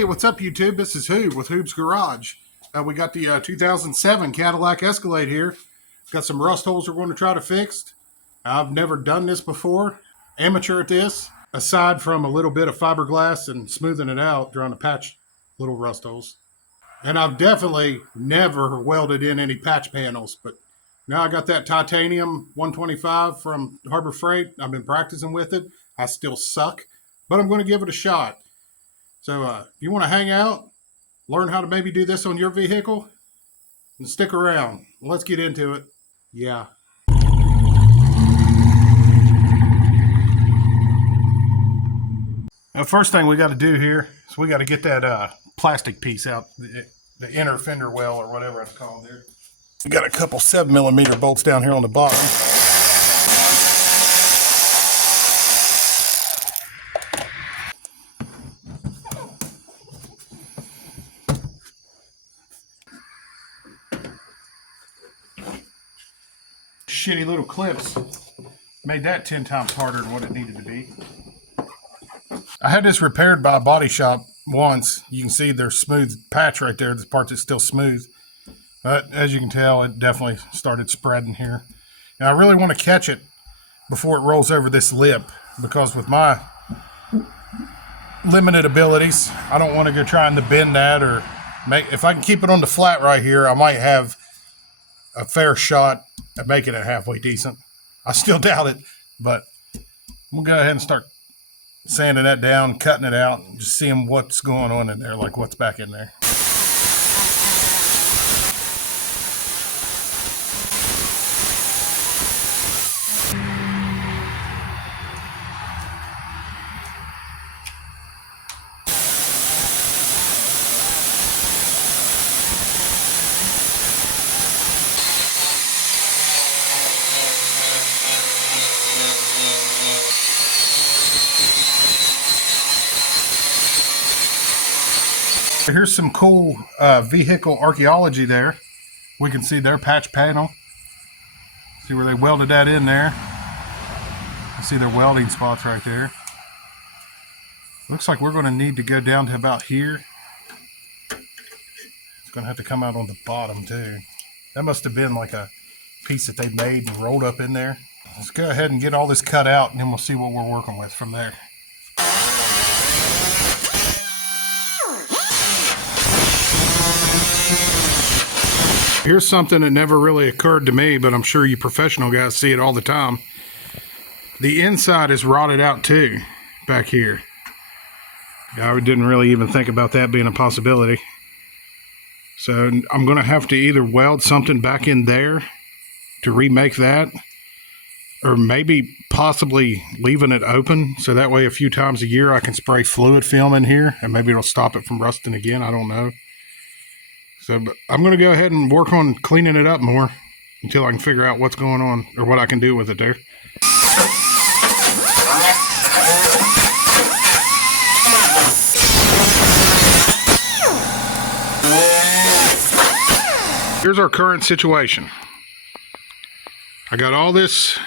Hey, what's up, YouTube? This is Hoob with Hoob's Garage. We got the 2007 Cadillac Escalade here. Got some rust holes we're going to try to fix. I've never done this before. Amateur at this. Aside from a little bit of fiberglass and smoothing it out, trying to patch little rust holes. And I've definitely never welded in any patch panels, but now I got that titanium 125 from Harbor Freight. I've been practicing with it. I still suck, but I'm going to give it a shot. So if you want to hang out, learn how to maybe do this on your vehicle, and stick around. Let's get into it. Yeah. The first thing we got to do here is we got to get that plastic piece out, the inner fender well or whatever it's called there. We got a couple 7mm bolts down here on the bottom. Shitty little clips made that 10 times harder than what it needed to be. I had this repaired by a body shop once. You can see there's smooth patch right there, the part that's still smooth. But as you can tell, it definitely started spreading here. And I really want to catch it before it rolls over this lip, because with my limited abilities, I don't want to go trying to bend that or make. If I can keep it on the flat right here, I might have a fair shot at making it halfway decent. I still doubt it, but we'll go ahead and start sanding that down, cutting it out, and just seeing what's going on in there, like what's back in there. Here's some cool vehicle archaeology there. We can see their patch panel. See where they welded that in there. You see their welding spots right there. Looks like we're going to need to go down to about here. It's going to have to come out on the bottom too. That must have been like a piece that they made and rolled up in there. Let's go ahead and get all this cut out, and then we'll see what we're working with from there. Here's something that never really occurred to me, but I'm sure you professional guys see it all the time. The inside is rotted out too, back here. I didn't really even think about that being a possibility. So I'm going to have to either weld something back in there to remake that, or maybe possibly leaving it open, so that way a few times a year I can spray fluid film in here, and maybe it'll stop it from rusting again. I don't know. So but I'm going to go ahead and work on cleaning it up more until I can figure out what's going on or what I can do with it there. Here's our current situation. I got all this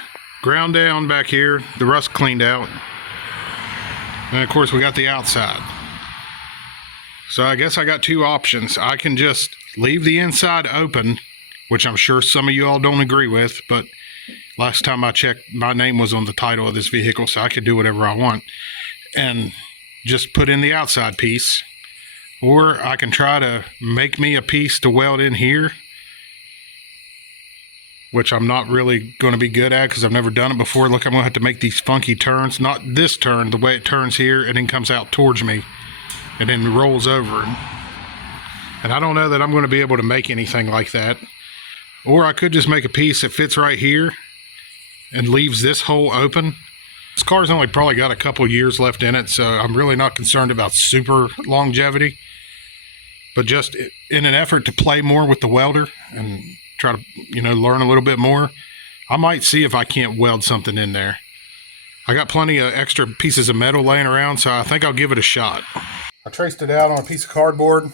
ground down back here, the rust cleaned out. And of course we got the outside. So I guess I got two options. I can just leave the inside open, which I'm sure some of you all don't agree with, but last time I checked, my name was on the title of this vehicle, so I could do whatever I want, and just put in the outside piece. Or I can try to make me a piece to weld in here, which I'm not really going to be good at because I've never done it before. Look, I'm going to have to make these funky turns. Not this turn, the way it turns here and then comes out towards me and then rolls over. And I don't know that I'm going to be able to make anything like that. Or I could just make a piece that fits right here and leaves this hole open. This car's only probably got a couple years left in it, so I'm really not concerned about super longevity. But just in an effort to play more with the welder and try to, learn a little bit more, I might see if I can't weld something in there. I got plenty of extra pieces of metal laying around, so I think I'll give it a shot. I traced it out on a piece of cardboard.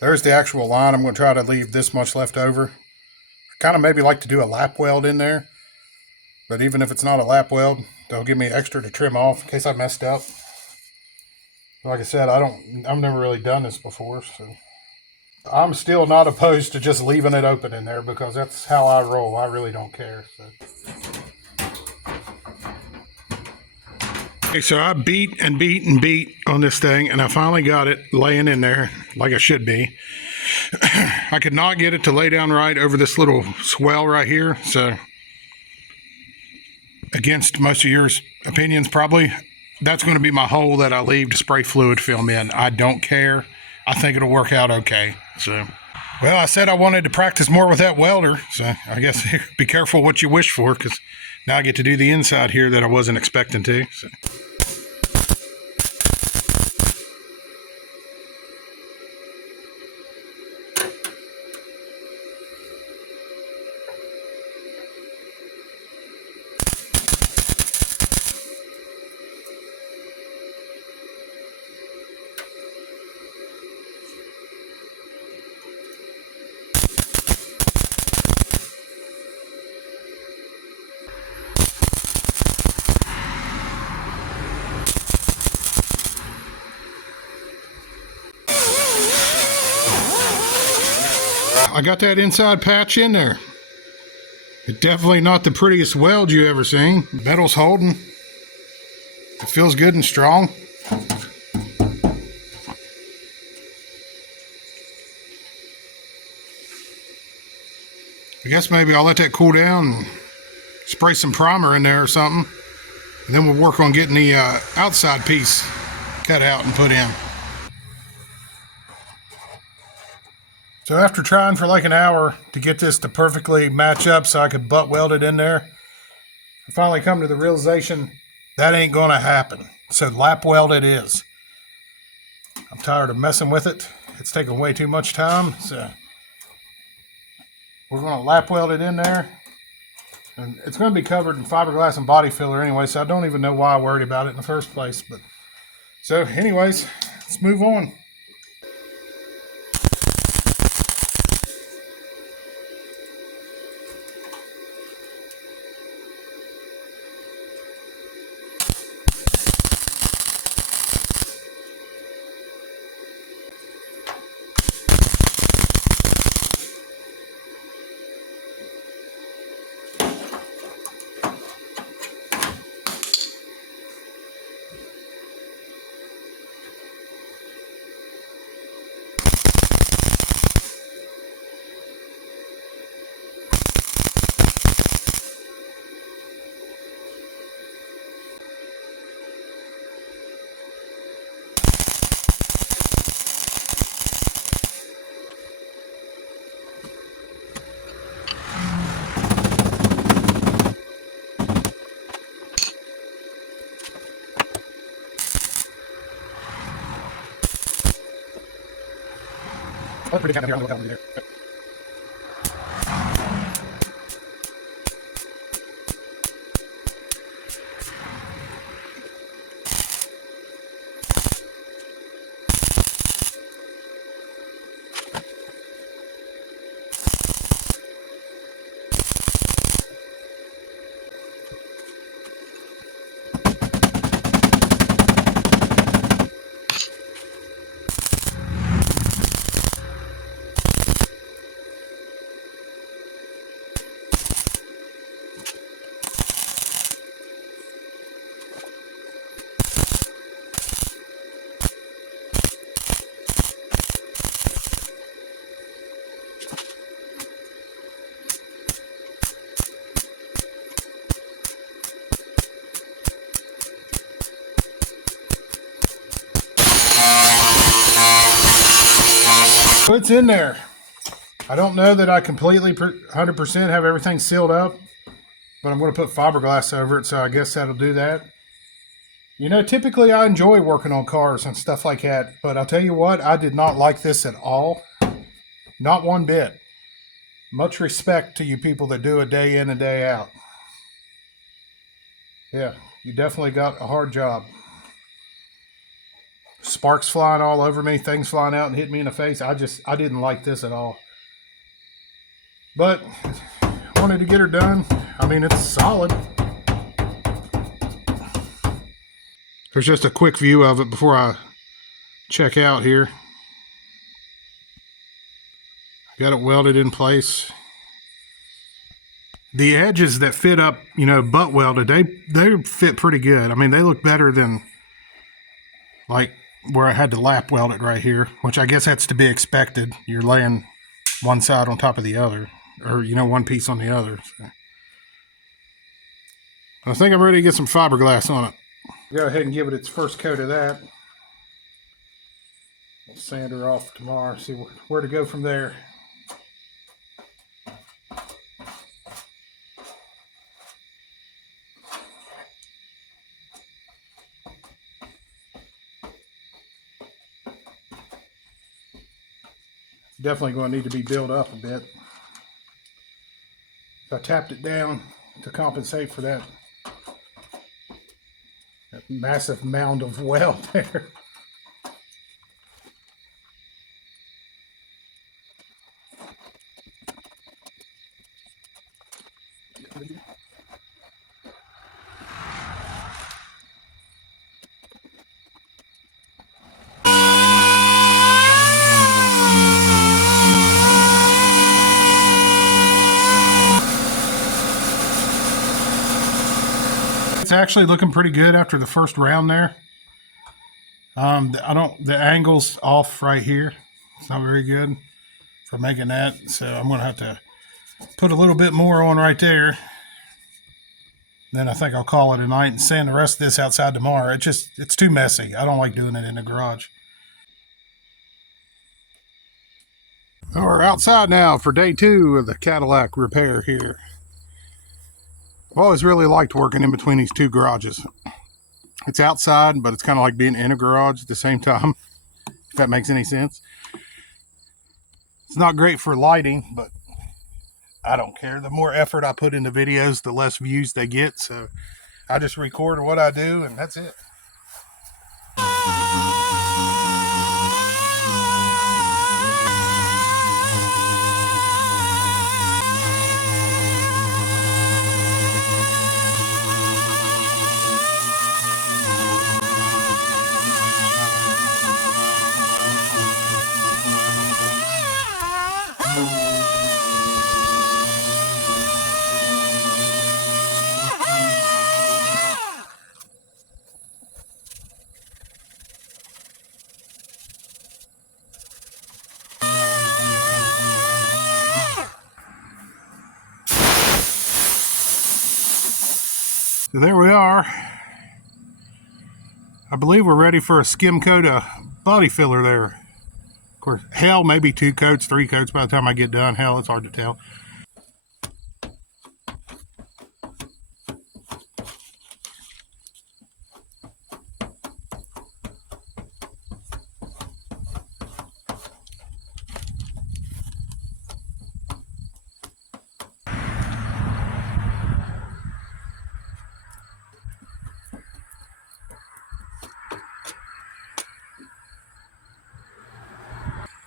There's the actual line. I'm going to try to leave this much left over. I kind of maybe like to do a lap weld in there, but even if it's not a lap weld, they'll give me extra to trim off in case I messed up. Like I said, I've never really done this before, so I'm still not opposed to just leaving it open in there because that's how I roll. I really don't care. So. Okay, so I beat and beat and beat on this thing, and I finally got it laying in there like I should be. I could not get it to lay down right over this little swell right here, so against most of your opinions probably, that's going to be my hole that I leave to spray fluid film in. I don't care. I think it'll work out okay. So, well, I said I wanted to practice more with that welder, so I guess be careful what you wish for, because now I get to do the inside here that I wasn't expecting to. So. I got that inside patch in there. It's definitely not the prettiest weld you ever seen. Metal's holding. It feels good and strong. I guess maybe I'll let that cool down and spray some primer in there or something. And then we'll work on getting the outside piece cut out and put in. So after trying for like an hour to get this to perfectly match up so I could butt weld it in there, I finally come to the realization that ain't going to happen. So lap weld it is. I'm tired of messing with it. It's taking way too much time. So we're going to lap weld it in there. And it's going to be covered in fiberglass and body filler anyway, so I don't even know why I worried about it in the first place. But so anyways, let's move on. Oh, pretty kind of here. I'm going to look out there. So it's in there. I don't know that I completely 100% have everything sealed up, but I'm going to put fiberglass over it, so I guess that'll do that. You know, typically I enjoy working on cars and stuff like that, but I'll tell you what, I did not like this at all. Not one bit. Much respect to you people that do it day in and day out. Yeah, you definitely got a hard job. Sparks flying all over me, things flying out and hitting me in the face. I didn't like this at all. But I wanted to get her done. I mean, it's solid. There's just a quick view of it before I check out here. Got it welded in place. The edges that fit up, you know, butt welded, they fit pretty good. I mean, they look better than like where I had to lap weld it right here, which I guess that's to be expected. You're laying one side on top of the other, or, you know, one piece on the other. So I think I'm ready to get some fiberglass on it. Go ahead and give it its first coat of that. We'll sand her off tomorrow, see where to go from there. Definitely going to need to be built up a bit. I tapped it down to compensate for that massive mound of weld there. It's actually looking pretty good after the first round there. The angle's off right here. It's not very good for making that, so I'm gonna have to put a little bit more on right there. Then I think I'll call it a night and sand the rest of this outside tomorrow. It's too messy. I don't like doing it in the garage. Well, we're outside now for day 2 of the Cadillac repair here. I've always really liked working in between these two garages. It's outside, but it's kind of like being in a garage at the same time, if that makes any sense. It's not great for lighting, but I don't care. The more effort I put into videos, the less views they get. So I just record what I do, and that's it. So there we are. I believe we're ready for a skim coat of body filler there. Of course, hell, maybe 2 coats, 3 coats by the time I get done. Hell, it's hard to tell.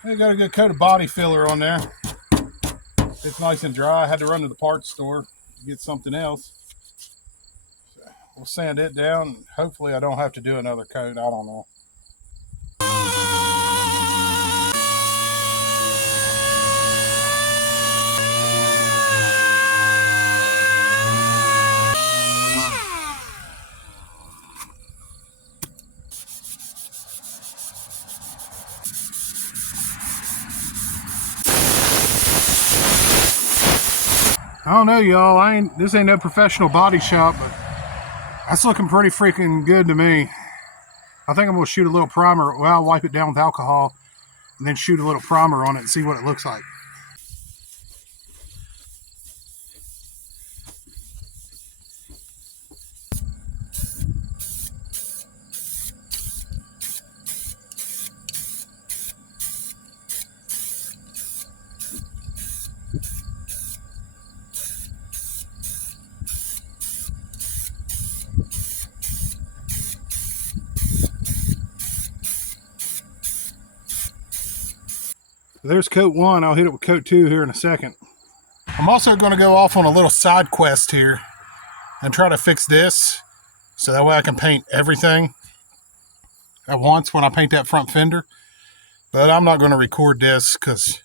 I got a good coat of body filler on there. It's nice and dry. I had to run to the parts store to get something else. So we'll sand it down. Hopefully I don't have to do another coat. I don't know. I don't know, y'all. This ain't no professional body shop, but that's looking pretty freaking good to me. I think I'm gonna shoot a little primer. Well, I'll wipe it down with alcohol and then shoot a little primer on it and see what it looks like. There's coat 1. I'll hit it with coat 2 here in a second. I'm also going to go off on a little side quest here and try to fix this so that way I can paint everything. at once when I paint that front fender. But I'm not going to record this because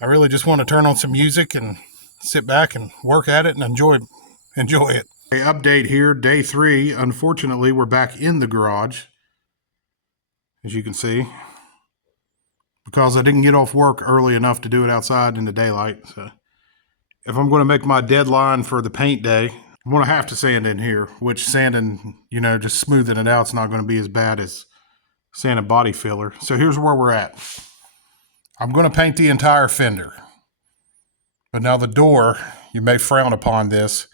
I really just want to turn on some music and sit back and work at it and enjoy it. Okay, update here, day 3. Unfortunately, we're back in the garage, as you can see, because I didn't get off work early enough to do it outside in the daylight. So if I'm going to make my deadline for the paint day, I'm going to have to sand in here, which sanding, just smoothing it out is not going to be as bad as sanding body filler. So here's where we're at. I'm going to paint the entire fender. But now the door, you may frown upon this.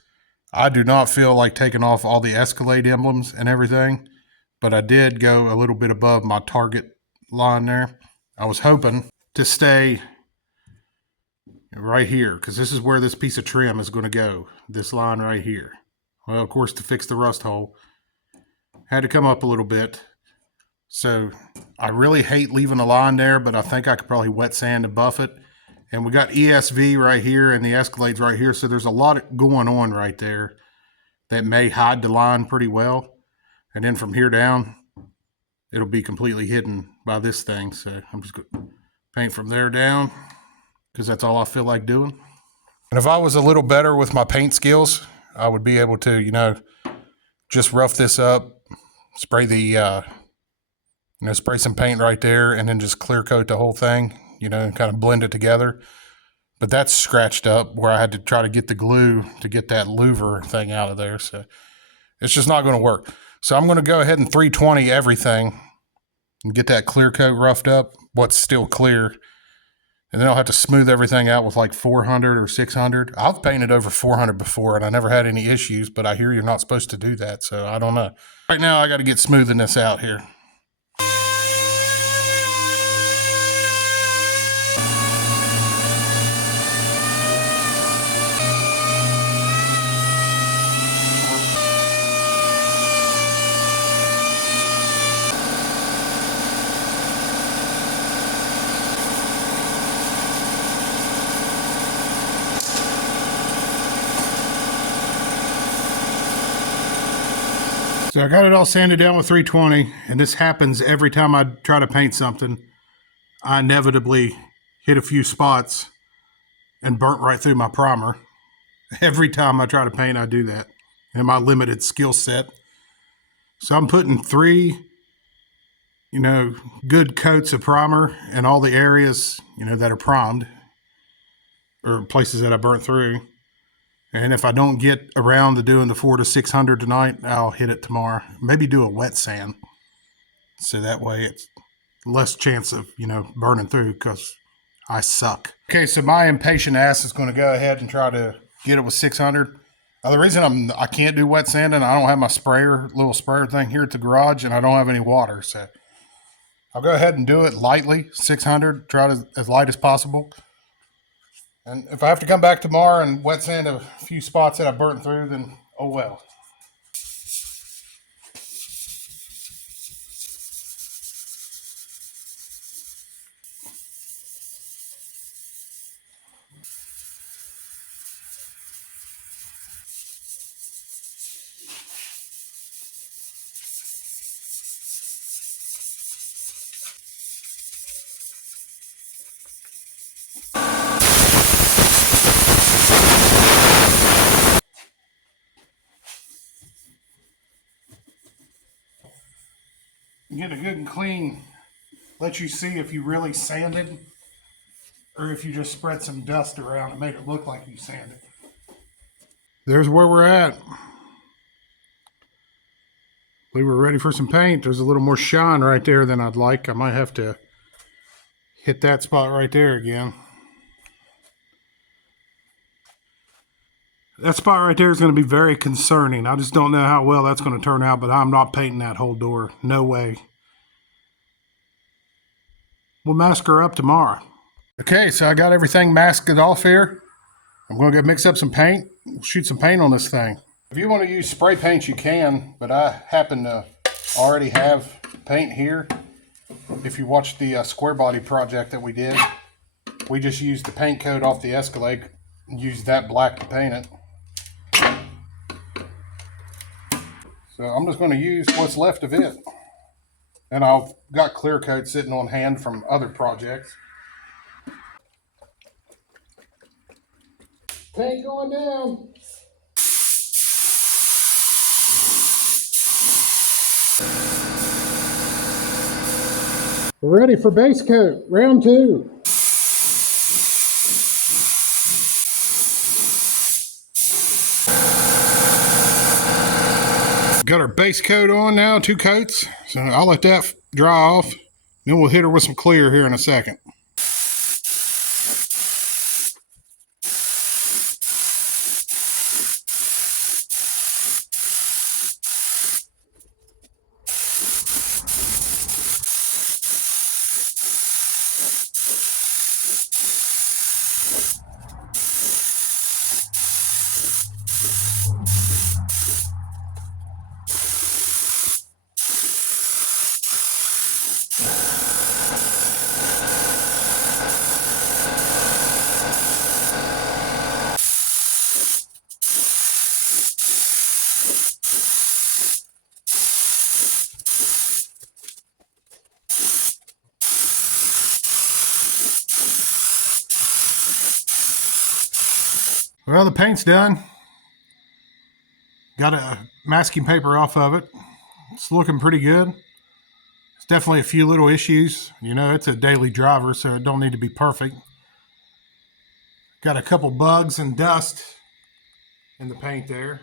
I do not feel like taking off all the Escalade emblems and everything, but I did go a little bit above my target line there. I was hoping to stay right here because this is where this piece of trim is going to go, this line right here. Well, of course, to fix the rust hole, had to come up a little bit. So I really hate leaving a line there, but I think I could probably wet sand and buff it. And we got ESV right here and the Escalades right here. So there's a lot going on right there that may hide the line pretty well. And then from here down, it'll be completely hidden by this thing. So I'm just going to paint from there down because that's all I feel like doing. And if I was a little better with my paint skills, I would be able to, just rough this up, spray the, spray some paint right there and then just clear coat the whole thing. And kind of blend it together. But that's scratched up where I had to try to get the glue to get that louver thing out of there. So it's just not going to work. So I'm going to go ahead and 320 everything and get that clear coat roughed up, what's still clear. And then I'll have to smooth everything out with like 400 or 600. I've painted over 400 before and I never had any issues, but I hear you're not supposed to do that. So I don't know. Right now I got to get smoothing this out here. So I got it all sanded down with 320, and this happens every time I try to paint something. I inevitably hit a few spots and burnt right through my primer. Every time I try to paint, I do that in my limited skill set. So I'm putting 3, good coats of primer in all the areas, that are primed or places that I burnt through. And if I don't get around to doing the 400 to 600 tonight, I'll hit it tomorrow. Maybe do a wet sand. So that way it's less chance of, burning through because I suck. Okay, so my impatient ass is going to go ahead and try to get it with 600. Now, the reason I can't do wet sanding, I don't have my little sprayer thing here at the garage, and I don't have any water. So I'll go ahead and do it lightly, 600, try to as light as possible. And if I have to come back tomorrow and wet sand a few spots that I burnt through, then oh well. Get it good and clean, let you see if you really sanded or if you just spread some dust around and made it look like you sanded. There's where we're at. I believe we're ready for some paint. There's a little more shine right there than I'd like. I might have to hit that spot right there again. That spot right there is going to be very concerning. I just don't know how well that's going to turn out, but I'm not painting that whole door. No way. We'll mask her up tomorrow. Okay, so I got everything masked off here. I'm going to go mix up some paint. We'll shoot some paint on this thing. If you want to use spray paint, you can, but I happen to already have paint here. If you watched the square body project that we did, we just used the paint coat off the Escalade and used that black to paint it. So I'm just going to use what's left of it. And I've got clear coat sitting on hand from other projects. Paint going down. We're ready for base coat, round 2. Got our base coat on now, 2 coats. So I'll let that dry off. Then we'll hit her with some clear here in a second. Well, the paint's done. Got a masking paper off of it. It's looking pretty good. It's definitely a few little issues. You know, it's a daily driver, so it don't need to be perfect. Got a couple bugs and dust in the paint there.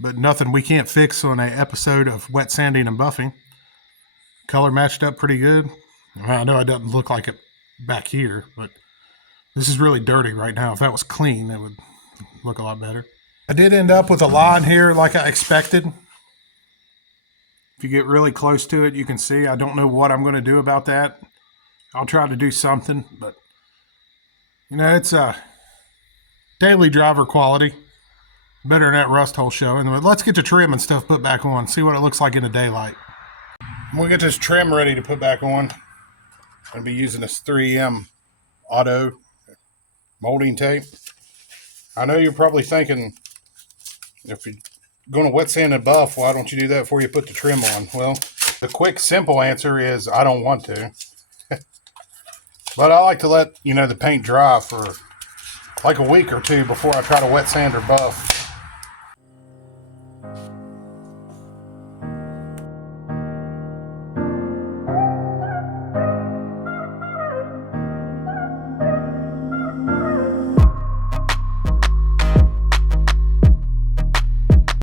But nothing we can't fix on an episode of wet sanding and buffing. Color matched up pretty good. I know it doesn't look like it back here, but this is really dirty right now. If that was clean, it would look a lot better. I did end up with a line here like I expected. If you get really close to it, you can see. I don't know what I'm going to do about that. I'll try to do something, but you know, it's a daily driver quality. Better than that rust hole showing. Let's get the trim and stuff put back on. See what it looks like in the daylight. We'll get this trim ready to put back on. I'm going to be using this 3M auto molding tape. I know you're probably thinking, if you're going to wet sand and buff, why don't you do that before you put the trim on? Well, the quick, simple answer is I don't want to. But I like to let, you know, the paint dry for like a week or 2 before I try to wet sand or buff.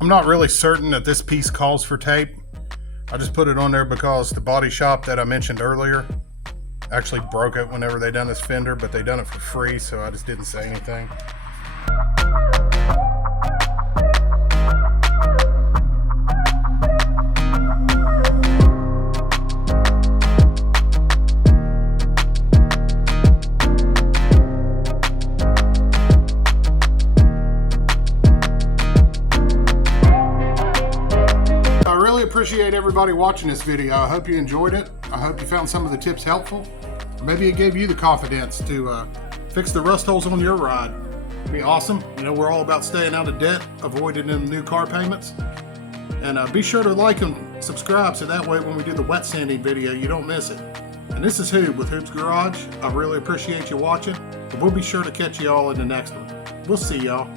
I'm not really certain that this piece calls for tape. I just put it on there because the body shop that I mentioned earlier actually broke it whenever they done this fender, but they done it for free, so I just didn't say anything. Appreciate everybody watching this video. I hope you enjoyed it. I hope you found some of the tips helpful. Maybe it gave you the confidence to fix the rust holes on your ride. It'd be awesome. You know, we're all about staying out of debt, avoiding them new car payments. And be sure to like and subscribe so that way when we do the wet sanding video, you don't miss it. And this is Hoob with Hoob's Garage. I really appreciate you watching. And we'll be sure to catch you all in the next one. We'll see y'all.